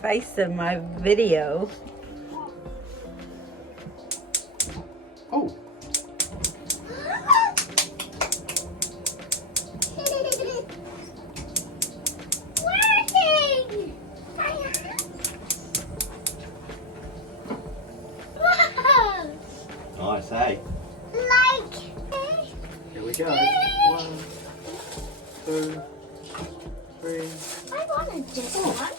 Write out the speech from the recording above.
face in my video. Oh. Working! Wow! Nice, hey? Like... Here we go. 1, 2, 3. I want to do one.